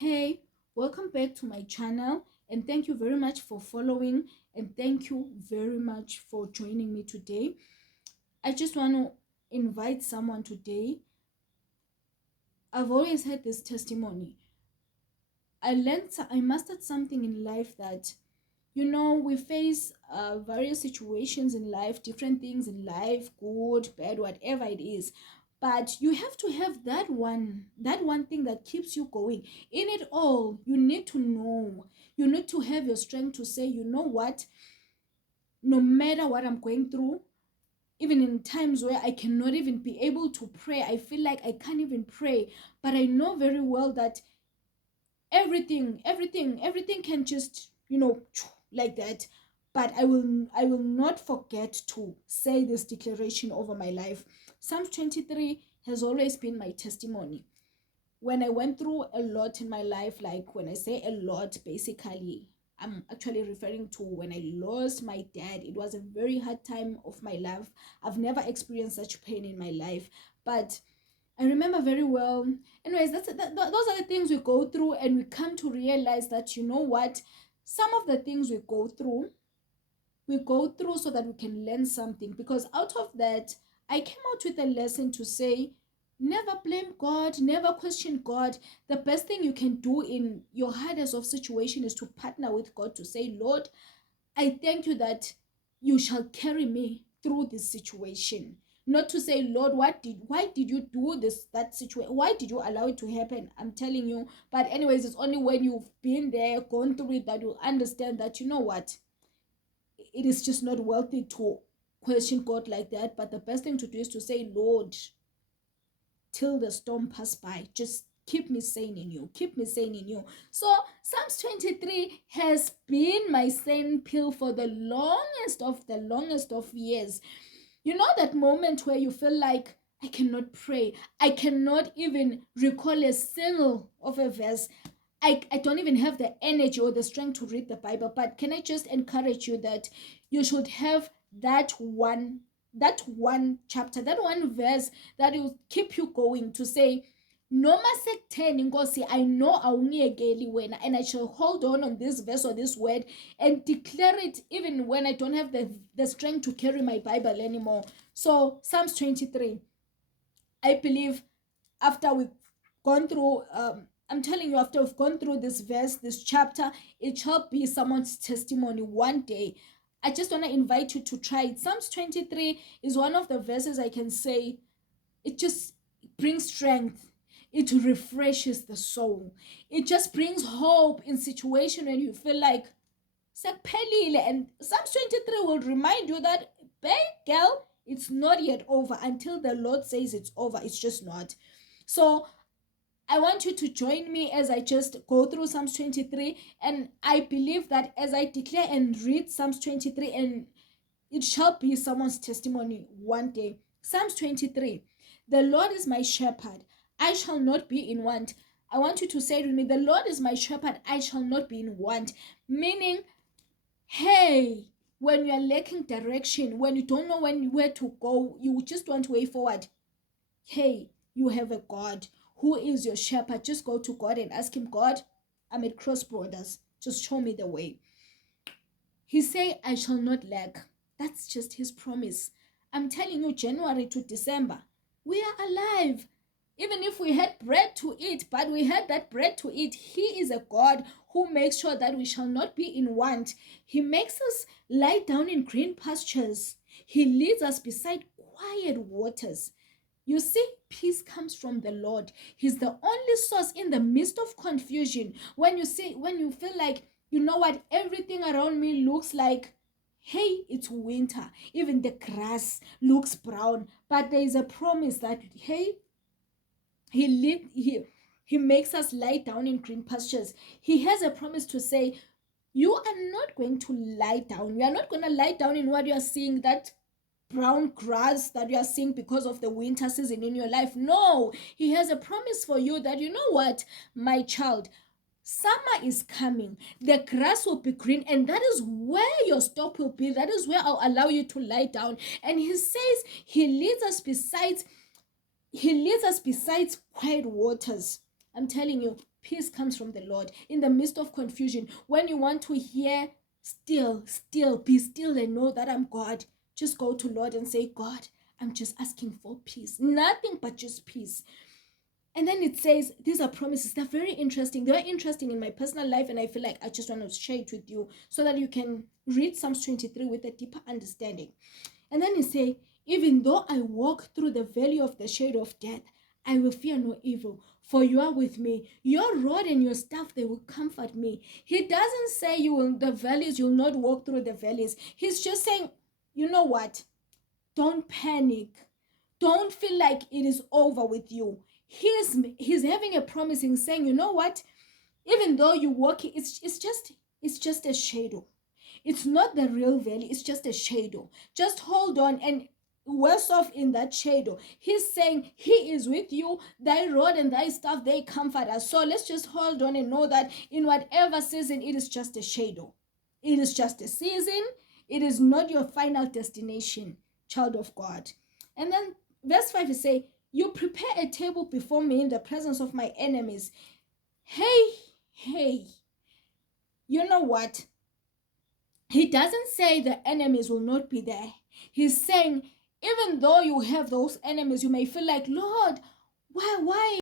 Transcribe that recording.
Hey, welcome back to my channel, and thank you very much for following, and thank you very much for joining me today. I just want to invite someone today. I've always had this testimony. I mastered something in life that, we face various situations in life, different things in life, good, bad, whatever it is. But you have to have that one thing that keeps you going. In it all, you need to know. You need to have your strength to say, you know what, no matter what I'm going through, even in times where I cannot even be able to pray, I feel like I can't even pray. But I know very well that everything can just like that. But I will not forget to say this declaration over my life. Psalms 23 has always been my testimony. When I went through a lot in my life, like when I say a lot, basically I'm actually referring to when I lost my dad. It was a very hard time of my life. I've never experienced such pain in my life, but I remember very well. Anyways, those are the things we go through, and we come to realize that, you know what, some of the things we go through so that we can learn something. Because out of that, I came out with a lesson to say, never blame God, never question God. The best thing you can do in your hardest of situation is to partner with God to say, Lord, I thank you that you shall carry me through this situation. Not to say, Lord, why did you do that situation? Why did you allow it to happen? I'm telling you. But anyways, it's only when you've been there, gone through it, that you'll understand that, you know what, it is just not worthy to question God like that. But the best thing to do is to say, Lord, till the storm pass by, just keep me sane in you, keep me sane in you. So Psalms 23 has been my sane pill for the longest of years. You know that moment where you feel like, I cannot pray, I cannot even recall a single of a verse, I don't even have the energy or the strength to read the Bible. But can I just encourage you that you should have that one chapter, that one verse that will keep you going, to say, noma sekutheni inkosi, I know awungiyekeli wena, and I shall hold on this verse or this word and declare it even when I don't have the strength to carry my Bible anymore. So Psalms 23, I believe, after we've gone through, I'm telling you, after we've gone through this verse, this chapter, it shall be someone's testimony one day. I just want to invite you to try it. Psalms 23 is one of the verses I can say, it just brings strength. It refreshes the soul. It just brings hope in situation when you feel like sekuphelile. And Psalms 23 will remind you that, hey girl, it's not yet over. Until the Lord says it's over, it's just not. So I want you to join me as I just go through Psalms 23. And I believe that as I declare and read Psalms 23, and it shall be someone's testimony one day. Psalms 23. The Lord is my shepherd, I shall not be in want. I want you to say to me, the Lord is my shepherd, I shall not be in want. Meaning, hey, when you are lacking direction, when you don't know where to go, you just want way forward, hey, you have a God who is your shepherd. Just go to God and ask him, God, I'm at crossroads, just show me the way. He say, I shall not lack. That's just his promise. I'm telling you, January to December, we are alive. Even if we had bread to eat, but we had that bread to eat, he is a God who makes sure that we shall not be in want. He makes us lie down in green pastures. He leads us beside quiet waters. You see, peace comes from the Lord. He's the only source in the midst of confusion. When you feel like, you know what, everything around me looks like, hey, it's winter. Even the grass looks brown. But there is a promise that, hey, he makes us lie down in green pastures. He has a promise to say, you are not going to lie down. You are not going to lie down in what you are seeing, that brown grass that you are seeing because of the winter season in your life. No, he has a promise for you that, you know what, my child, summer is coming, the grass will be green, and that is where your stop will be. That is where I'll allow you to lie down. And he says he leads us beside quiet waters. I'm telling you, Peace comes from the Lord. In the midst of confusion, when you want to hear, still, be still and know that I'm God. Just go to Lord and say, God, I'm just asking for peace. Nothing but just peace. And then it says, these are promises. They're very interesting. They're interesting in my personal life, and I feel like I just want to share it with you so that you can read Psalms 23 with a deeper understanding. And then it says, even though I walk through the valley of the shadow of death, I will fear no evil, for you are with me. Your rod and your staff, they will comfort me. He doesn't say you'll not walk through the valleys. He's just saying, you know what? Don't panic. Don't feel like it is over with you. He's having a promise in saying, you know what? Even though you walk, it's just a shadow. It's not the real valley. It's just a shadow. Just hold on and worse off in that shadow. He's saying he is with you. Thy rod and thy staff, they comfort us. So let's just hold on and know that in whatever season, it is just a shadow. It is just a season. It is not your final destination, child of God. And then verse 5 is say, you prepare a table before me in the presence of my enemies. Hey, you know what? He doesn't say the enemies will not be there. He's saying, even though you have those enemies, you may feel like, Lord, why